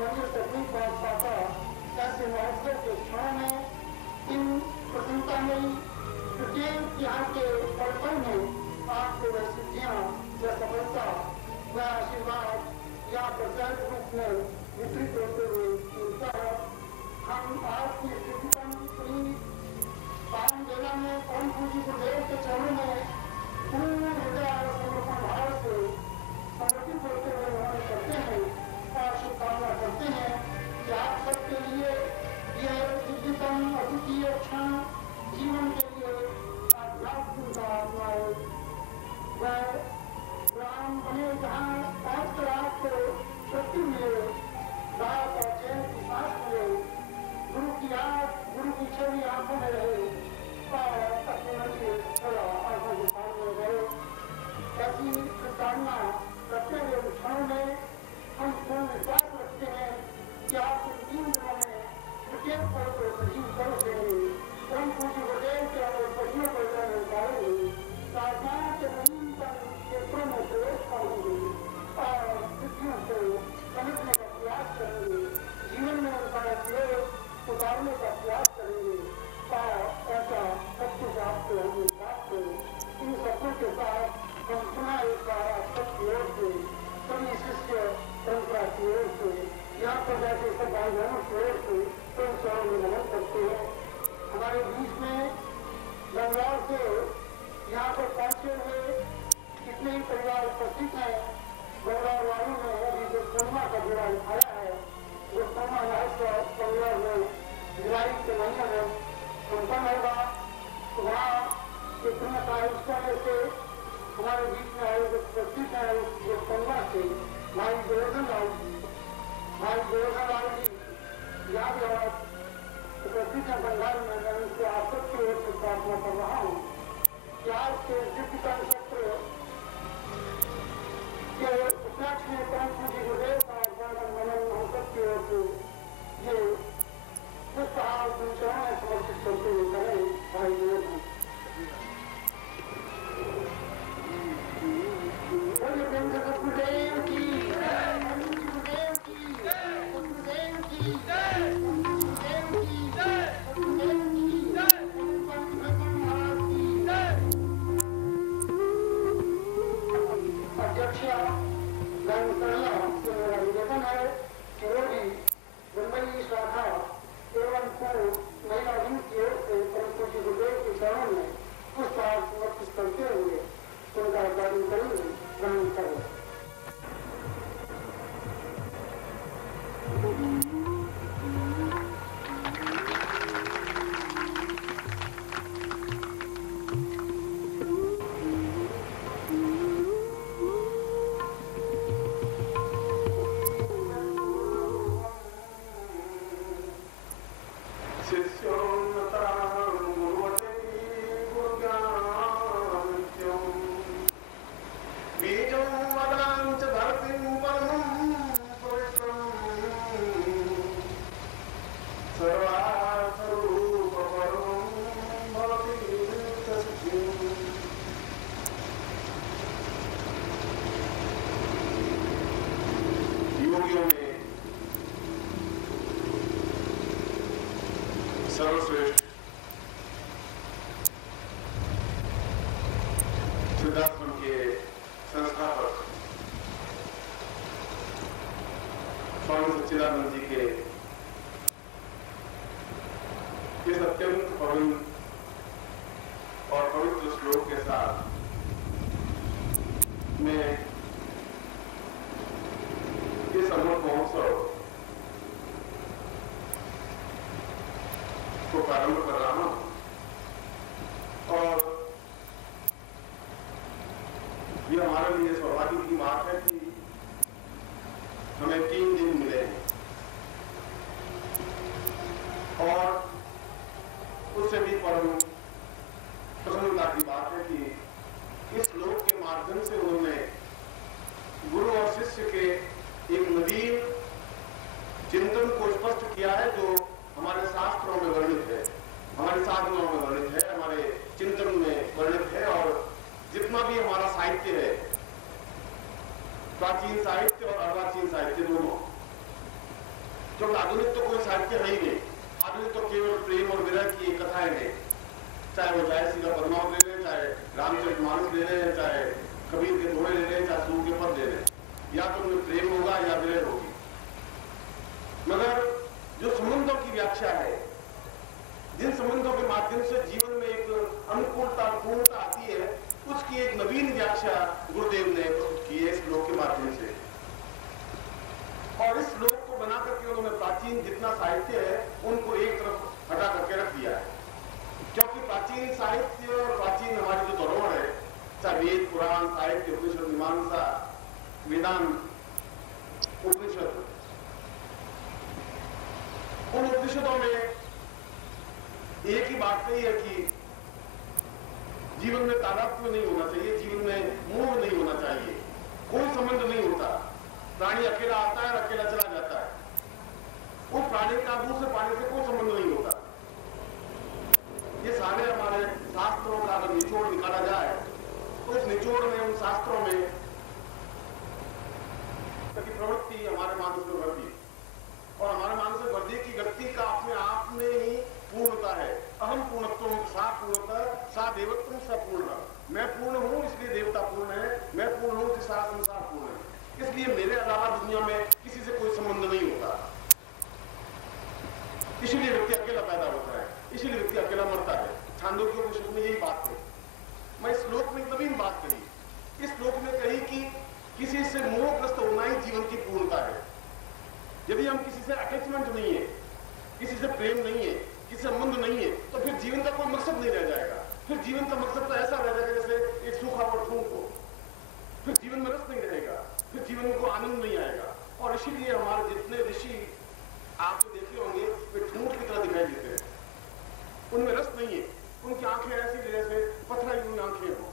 मंदिर तक नहीं पहुंच पाता, ऐसे महोत्सव के क्षण में इन प्रसन्नता में प्रत्येक यहाँ के पल में आपको वह सिद्धियां, वह सफलता, वह आशीर्वाद या प्रचार रूप में वितरित होते हुए मिलता है। हम आपकी स्थिति पावन बेला में परम पूज्य गुरुदेव के चरणों में पूर्ण हृदय और समर्पण भाव से समर्पित होते हुए उन्होंने करते हैं और शुभकामना करते हैं कि आप सबके लिए यह दिव्यतम अद्वितीय क्षण जीवन के लिए आध्यात्म का आत्माए वह ग्राम बने जहाँ पहुँच कर आपको शक्ति मिले, रात और चैन की सांस मिले, गुरु की याद, गुरु की छवि आंखों में रहे और अपने मंदिर थोड़ा आंखों के सामने रहे। ऐसी शुभकामना करते हुए क्षणों में हम पूर्ण विश्वास रखते हैं कि आप इन 3 दिनों में प्रत्येक पल को सजीव कर देंगे, परम पूज्य गुरुदेव के पतियों को उतारेंगे, साधनाओं के नवीनतम क्षेत्रों में प्रवेश करेंगे और सिद्धियों को समझने का प्रयास करेंगे, जीवन में उनका उपयोग उतारने का प्रयास करेंगे और ऐसा सब कुछ आपको हमें प्राप्त हो। इन सबकों के साथ हम पुनः एक बार आप सबकी ओर से, सभी शिष्य परंपरा की ओर से, यहाँ पर जाके सब भाई बहनों की ओर से स्वयं में नमन करते हैं। हमारे बीच में बंगाल से यहाँ पर पहुँचे हुए कितने ही परिवार उपस्थित हैं। बंगाल वालों ने अभी जो पूर्णिमा का जोड़ा उठाया है, जो पूर्णिमा महोत्सव बंगाल में जुलाई के महीने में संपन्न होगा, तो वहाँ के पूर्ण कार्यक्रम में से हमारे बीच में आए जो उपस्थित है जो पूर्णिमा से भाई गोवर्धन लाल जी यहाँ भी उपस्थित है बंगाल में। मैं उनसे आप सबकी ओर से प्रार्थना कर रहा हूँ कि आज के दिव्यतम सत्र के उपलक्ष्य में परम पूज्य गुरुदेव का वर्णन मनन हम सबकी ओर से ये पुष्पहार चरणों में समर्पित करते हुए करें। भाई गोवर्धन गुरुदेव की मुंबई शाखा एवं महिला विंग की ओर से परम पूज्य गुरुदेव के चरणों में पुष्पहार समर्पित करते हुए उनका अभिवादन करेंगे, ग्रहण करें। सर्वश्रेष्ठ सिद्धार्थम के संस्थापक स्वामी सच्चिदानंद जी के इस अत्यंत पवित्र और पवित्र श्लोक के साथ मैं इस अमृत महोत्सव को प्रारंभ कर रहा हूं और ये हमारे लिए सौभाग्य की बात है कि हमें 3 दिन मिले और उससे भी परम प्रसन्नता की बात है कि इस श्लोक के माध्यम से उन्होंने गुरु और शिष्य के एक नवीन चिंतन को स्पष्ट किया है जो हमारे शास्त्रों में वर्णित है, हमारे साधनों में वर्णित है, हमारे चिंतन में वर्णित है और जितना भी हमारा साहित्य है, प्राचीन साहित्य और अर्वाचीन साहित्य दोनों, क्योंकि आधुनिक तो कोई साहित्य है ही नहीं, आधुनिक तो केवल प्रेम और विरह की कथाएं हैं। चाहे वो जायसी का पद्मावत ले लें, चाहे रामचरितमानस ले लें, चाहे कबीर के दोहे ले लें, चाहे सूर के पद ले लें, या तो उनमें प्रेम होगा या विरह होगी। मगर जो संबंधों की व्याख्या है, जिन संबंधों के माध्यम से जीवन में एक अनुकूलता पूर्णता आती है, उसकी एक नवीन व्याख्या गुरुदेव ने प्रस्तुत की है इस श्लोक के माध्यम से। और इस श्लोक को बना करके उन्होंने प्राचीन जितना साहित्य है उनको एक तरफ हटा करके रख दिया है, क्योंकि प्राचीन साहित्य और प्राचीन हमारी जो धरोहर है, चाहे वेद, पुराण, साहित्य, उपनिषद, मीमांसा, वेदांत, उपनिषद, उन उपनिषदों में एक ही बात कही है कि जीवन में तादात्म्य नहीं होना चाहिए, जीवन में मोह नहीं होना चाहिए, कोई संबंध नहीं होता। प्राणी अकेला आता है और अकेला चला जाता है, उस प्राणी का दूसरे प्राणी से कोई संबंध नहीं होता। ये सारे हमारे शास्त्रों का अगर निचोड़ निकाला जाए तो उस निचोड़ में, उन शास्त्रों में प्रवृत्ति हमारे मानस में भर दी, और हमारे मानस में भर दी कि व्यक्ति का अपने आप में ही पूर्णता है। अहम पूर्णत्व सा पूर्णता सा देवत्व सा पूर्ण। मैं पूर्ण हूं इसलिए देवता पूर्ण है, मैं पूर्ण हूं इसलिए सारा संसार पूर्ण है। इसलिए मेरे अलावा दुनिया में किसी से कोई संबंध नहीं होता। इसीलिए व्यक्ति अकेला पैदा होता है, इसीलिए व्यक्ति अकेला मरता है। छांदोग्य उपनिषद में यही बात है। मैं इस श्लोक में नवीन बात कही, इस श्लोक में कही कि किसी से मोहग्रस्त होना ही जीवन की पूर्णता है। यदि हम किसी से अटैचमेंट नहीं है, किसी से प्रेम नहीं है, किसी संबंध नहीं है, तो फिर जीवन का कोई मकसद नहीं रह जाएगा। फिर जीवन का मकसद तो ऐसा रह जाएगा जैसे एक सूखा हुआ ठूंठ हो। फिर जीवन में रस नहीं रहेगा, फिर जीवन में कोई आनंद नहीं आएगा। और इसीलिए हमारे जितने ऋषि आप देखे होंगे वे ठूंठ की तरह दिखाई देते हैं, उनमें रस नहीं है। उनकी आंखें ऐसी जैसे पथराई हुई आंखें हो,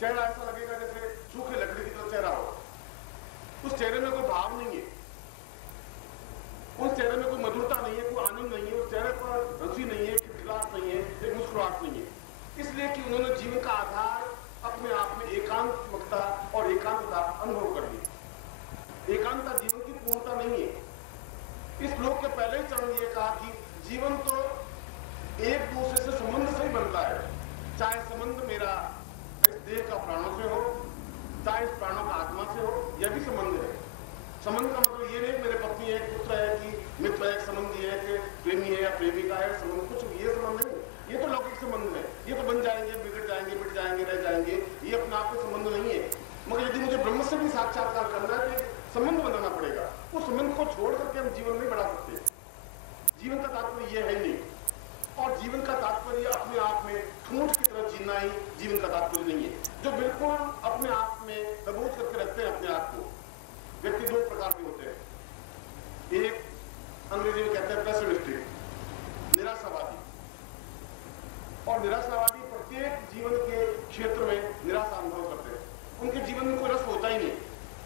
चेहरा ऐसा लगेगा जैसे सूखे लकड़ी की तरह चेहरा हो। उस चेहरे में कोई भाव नहीं है, उस चेहरे में कोई मधुरता नहीं है, कोई आनंद नहीं है, उस चेहरे पर हंसी नहीं है, खिलखिलाहट नहीं है, एक मुस्कुराहट नहीं है। इसलिए कि उन्होंने जीवन का आधार अपने आप में एकांतमकता और एकांतता अनुभव कर ली। एकांतता जीवन की पूर्णता नहीं है। इस श्लोक के पहले ही चरण ये कहा कि जीवन तो एक दूसरे से संबंध से ही बनता है, चाहे संबंध मेरा इस देह का प्राणों से हो, चाहे इस प्राणों का आत्मा से हो, यह भी संबंध है। संबंध का मतलब ये नहीं मेरे पत्नी है, पुत्र है, कि मित्र है, संबंधी है, कि प्रेमी है या प्रेमिका है, संबंध कुछ ये संबंध नहीं। ये तो लौकिक संबंध है, ये तो बन जाएंगे, बिगड़ जाएंगे, मिट जाएंगे, रह जाएंगे, ये अपने आप में संबंध नहीं है। मगर यदि मुझे ब्रह्म से भी साक्षात्कार करना है तो संबंध बनाना पड़ेगा। उस संबंध को छोड़ करके हम जीवन नहीं बढ़ा सकते। जीवन का तात्पर्य यह है नहीं, और जीवन का तात्पर्य अपने आप में ठूंठ की तरह जीना ही जीवन का तात्पर्य नहीं है। जो बिल्कुल अपने आप में दबोच करके रखते हैं अपने आप को, व्यक्ति दो प्रकार के होते हैं। एक अंग्रेजी में कहते हैं पेसिमिस्टिक, निराशावादी। और निराशावादी प्रत्येक जीवन के क्षेत्र में निराशा अनुभव करते हैं, उनके जीवन में कोई रस होता ही नहीं।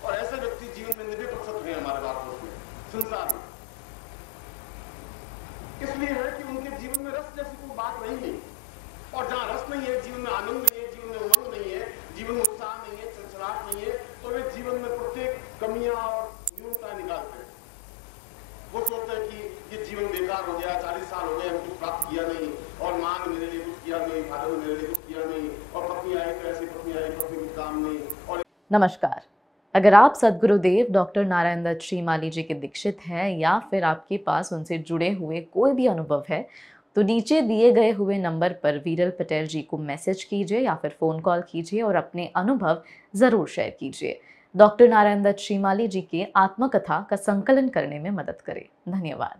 और ऐसे व्यक्ति जीवन में 90% है हमारे भारतवर्ष में, संसार में। इसलिए है कि उनके जीवन में रस जैसी कोई बात नहीं है। और जहां रस नहीं है, जीवन में आनंद नहीं है, जीवन में उमंग नहीं है, जीवन में उत्साह नहीं है, चंचलाहट नहीं है, तो वे जीवन में प्रत्येक कमियां और न्यूनता निकालते हैं। वो सोचते हैं कि ये जीवन बेकार हो गया, 40 साल हो गए, हम कुछ प्राप्त किया नहीं, और मां ने मेरे लिए कुछ किया नहीं, फादर ने मेरे लिए कुछ किया नहीं, और पत्नी आई तो ऐसी पत्नी आई, पत्नी कुछ काम नहीं। और नमस्कार। अगर आप सद्गुरुदेव डॉक्टर नारायण दत्त श्रीमाली जी के दीक्षित हैं या फिर आपके पास उनसे जुड़े हुए कोई भी अनुभव है, तो नीचे दिए गए हुए नंबर पर वीरल पटेल जी को मैसेज कीजिए या फिर फ़ोन कॉल कीजिए और अपने अनुभव ज़रूर शेयर कीजिए। डॉक्टर नारायण दत्त श्रीमाली जी के आत्मकथा का संकलन करने में मदद करें। धन्यवाद।